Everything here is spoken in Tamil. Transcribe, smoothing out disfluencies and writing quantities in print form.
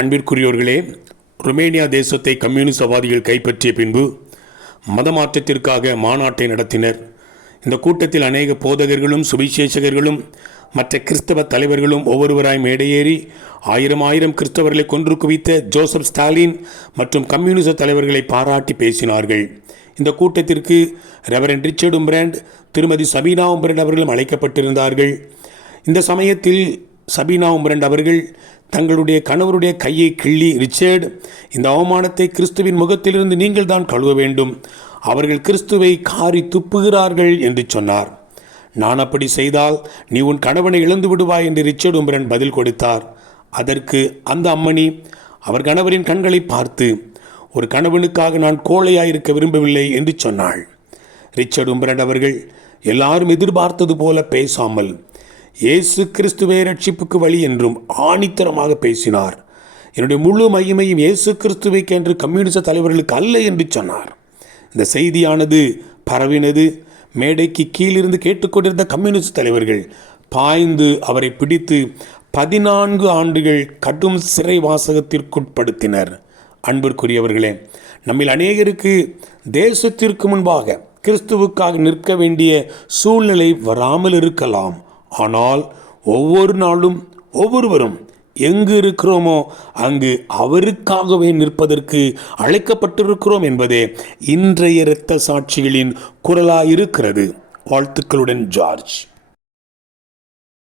அன்பிற்குரியோர்களே, ருமேனியா தேசத்தை கம்யூனிசவாதிகள் கைப்பற்றிய பின்பு மதமாற்றத்திற்காக மாநாட்டை நடத்தினர். இந்த கூட்டத்தில் அநேக போதகர்களும் சுவிசேஷகர்களும் மற்ற கிறிஸ்தவ தலைவர்களும் ஒவ்வொருவராய் மேடையேறி ஆயிரம் கிறிஸ்தவர்களை கொன்று குவித்த ஜோசப் ஸ்டாலின் மற்றும் கம்யூனிச தலைவர்களை பாராட்டி பேசினார்கள். இந்த கூட்டத்திற்கு ரெவரண்ட் ரிச்சர்ட் உம்ப்ராண்ட், திருமதி சபீனா உம்ப்ராண்ட் அவர்களும் அழைக்கப்பட்டிருந்தார்கள். இந்த சமயத்தில் சபீனா உம்ப்ராண்ட் அவர்கள் தங்களுடைய கணவருடைய கையை கிள்ளி, ரிச்சர்ட், இந்த அவமானத்தை கிறிஸ்துவின் முகத்திலிருந்து நீங்கள் தான் கழுவ வேண்டும், அவர்கள் கிறிஸ்துவை காரி துப்புகிறார்கள் என்று சொன்னார். நான் அப்படி செய்தால் நீ உன் கணவனை இழந்து விடுவாய் என்று ரிச்சர்ட் உம்ப்ராண்ட் பதில் கொடுத்தார். அதற்கு அந்த அம்மணி அவர் கணவரின் கண்களை பார்த்து, ஒரு கணவனுக்காக நான் கோழையாயிருக்க விரும்பவில்லை என்று சொன்னாள். ரிச்சர்ட் உம்ப்ராண்ட் அவர்கள் எல்லாரும் எதிர்பார்த்தது போல பேசாமல் இயேசு கிறிஸ்துவே ரட்சிப்புக்கு வழி என்றும் ஆணித்தரமாக பேசினார். என்னுடைய முழு மகிமையும் இயேசு கிறிஸ்துவைக்கு என்று கம்யூனிச தலைவர்களுக்கு அல்ல என்று சொன்னார். இந்த செய்தியானது பரவினது. மேடைக்கு கீழிருந்து கேட்டுக்கொண்டிருந்த கம்யூனிஸ்ட் தலைவர்கள் பாய்ந்து அவரை பிடித்து 14 ஆண்டுகள் கடும் சிறை வாசகத்திற்குட்படுத்தினர். அன்பிற்குரியவர்களே, நம்மில் அநேகருக்கு தேசத்திற்கு முன்பாக கிறிஸ்துவுக்காக நிற்க வேண்டிய சூழ்நிலை வராமல் இருக்கலாம். ஆனால் ஒவ்வொரு நாளும் ஒவ்வொருவரும் எங்கு இருக்கிறோமோ அங்கு அவருக்காகவே நிற்பதற்கு அழைக்கப்பட்டிருக்கிறோம் என்பதே இன்றைய இரத்த சாட்சிகளின் குரலாயிருக்கிறது. வாழ்த்துக்களுடன் ஜார்ஜ்.